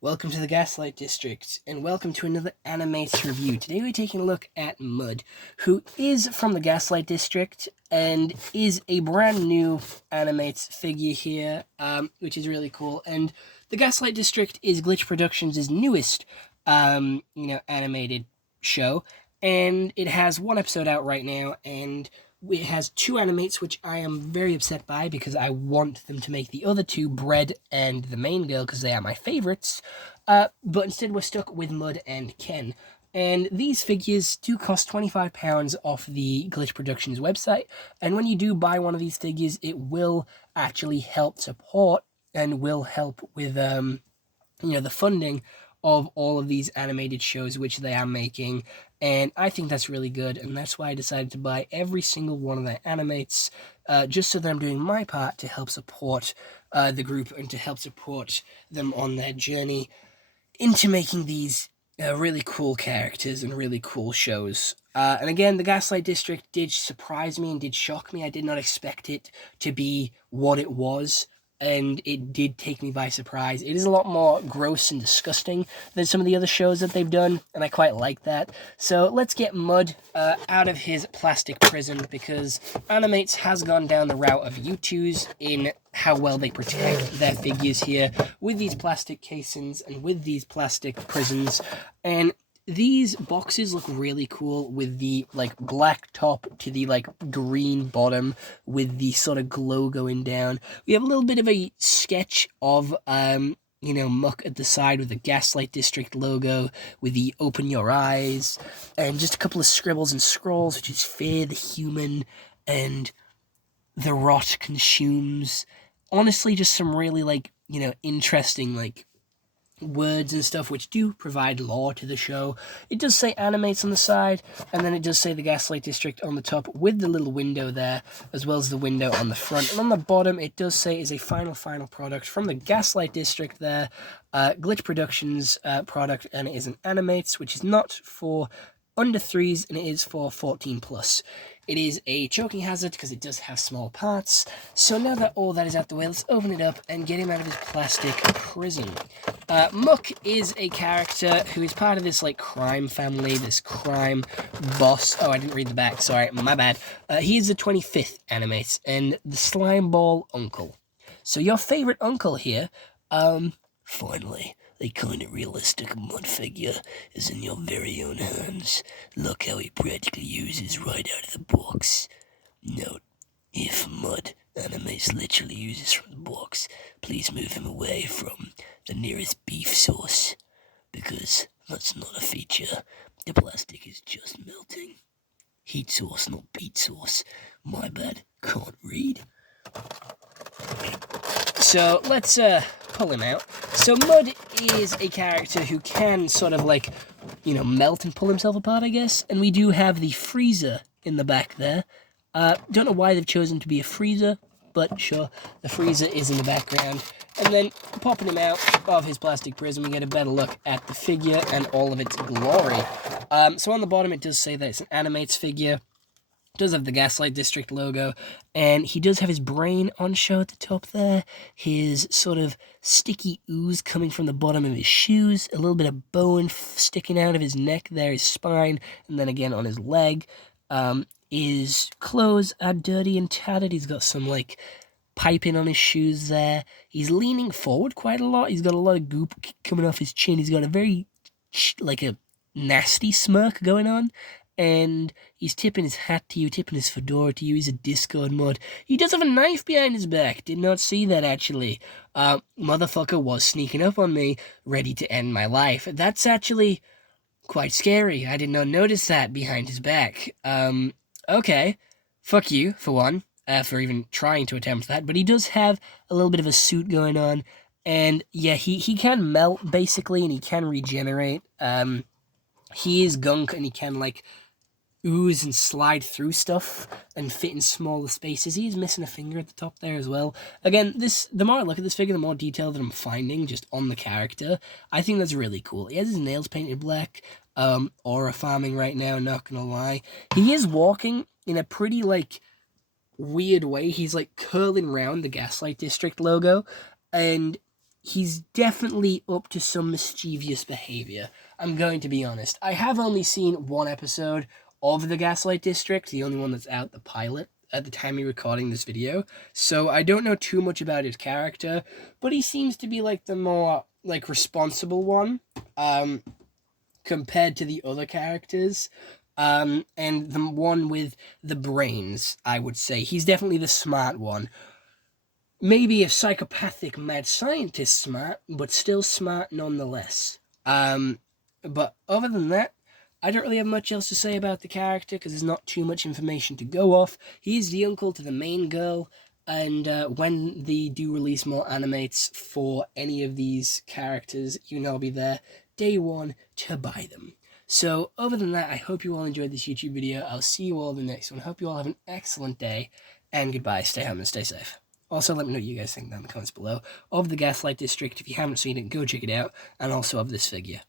Welcome to the Gaslight District, and welcome to another AniMatez review. Today we're taking a look at Mud, who is from the Gaslight District, and is a brand new AniMatez figure here, which is really cool. And the Gaslight District is Glitch Productions' newest, animated show, and it has one episode out right now, and it has two animates, which I am very upset by because I want them to make the other two, Bread and the main girl, because they are my favorites. But instead we're stuck with Mud and Ken. And these figures do cost £25 off the Glitch Productions website. And when you do buy one of these figures, it will actually help support and will help with the funding of all of these animated shows which they are making, and I think that's really good, and that's why I decided to buy every single one of their animates, just so that I'm doing my part to help support the group and to help support them on their journey into making these really cool characters and really cool shows. And again, the Gaslight District did surprise me and did shock me. I did not expect it to be what it was, and it did take me by surprise. It is a lot more gross and disgusting than some of the other shows that they've done, and I quite like that. So let's get Mud out of his plastic prison, because AniMatez has gone down the route of U2's in how well they protect their figures here with these plastic casings and with these plastic prisons. And these boxes look really cool with the black top to the green bottom with the sort of glow going down. We have a little bit of a sketch of muck at the side with the Gaslight District logo with the open your eyes, and just a couple of scribbles and scrolls, which is fear the human and the rot consumes. Honestly, just some really interesting words and stuff which do provide lore to the show. It does say animates on the side, and then it does say the Gaslight District on the top with the little window there, as well as the window on the front. And on the bottom it does say is a final product from the Gaslight District there, Glitch Productions product, and it is an animates, which is not for under 3s, and it is for 14 plus. It is a choking hazard because it does have small parts. So now that all that is out the way, let's open it up and get him out of his plastic prison. Muck is a character who is part of this crime family, this crime boss. Oh, I didn't read the back, sorry, my bad. He is the 25th animate and the slime ball uncle. So your favorite uncle here, finally, a kind of realistic Mud figure is in your very own hands. Look how he practically uses right out of the box. Note, if Mud animates literally uses from the box, please move him away from the nearest beef sauce, because that's not a feature. The plastic is just melting. Heat sauce, not beet sauce. My bad, can't read. So let's pull him out. So Mud is a character who can sort of melt and pull himself apart, I guess. And we do have the freezer in the back there. Don't know why they've chosen to be a freezer, but sure, the freezer is in the background. And then popping him out of his plastic prison, we get a better look at the figure and all of its glory. So on the bottom it does say that it's an AniMatez figure. Does have the Gaslight District logo, and he does have his brain on show at the top there, his sort of sticky ooze coming from the bottom of his shoes, a little bit of bone sticking out of his neck there, his spine, and then again on his leg. His clothes are dirty and tattered. He's got some piping on his shoes there. He's leaning forward quite a lot. He's got a lot of goop coming off his chin. He's got a very a nasty smirk going on. And he's tipping his hat to you, tipping his fedora to you. He's a Discord mod. He does have a knife behind his back. Did not see that, actually. Motherfucker was sneaking up on me, ready to end my life. That's actually quite scary. I did not notice that behind his back. Okay. Fuck you, for one, for even trying to attempt that. But he does have a little bit of a suit going on. And, yeah, he can melt, basically, and he can regenerate. He is gunk, and he can, ooze and slide through stuff and fit in smaller spaces. He's missing a finger at the top there as well. Again, the more I look at this figure, the more detail that I'm finding just on the character. I think that's really cool. He has his nails painted black. Aura farming right now, not gonna lie. He is walking in a pretty weird way. He's curling around the Gaslight District logo, and he's definitely up to some mischievous behavior. I'm going to be honest. I have only seen one episode of the Gaslight District, the only one that's out, the pilot, at the time of recording this video. So I don't know too much about his character, but he seems to be like the more like responsible one, compared to the other characters. And the one with the brains, I would say. He's definitely the smart one. Maybe a psychopathic mad scientist smart, but still smart nonetheless. But other than that, I don't really have much else to say about the character because there's not too much information to go off. He is the uncle to the main girl, and when they do release more animates for any of these characters, you know I'll be there day one to buy them. So other than that, I hope you all enjoyed this YouTube video. I'll see you all in the next one. Hope you all have an excellent day, and goodbye. Stay home and stay safe. Also, let me know what you guys think down in the comments below of the Gaslight District. If you haven't seen it, go check it out, and also of this figure.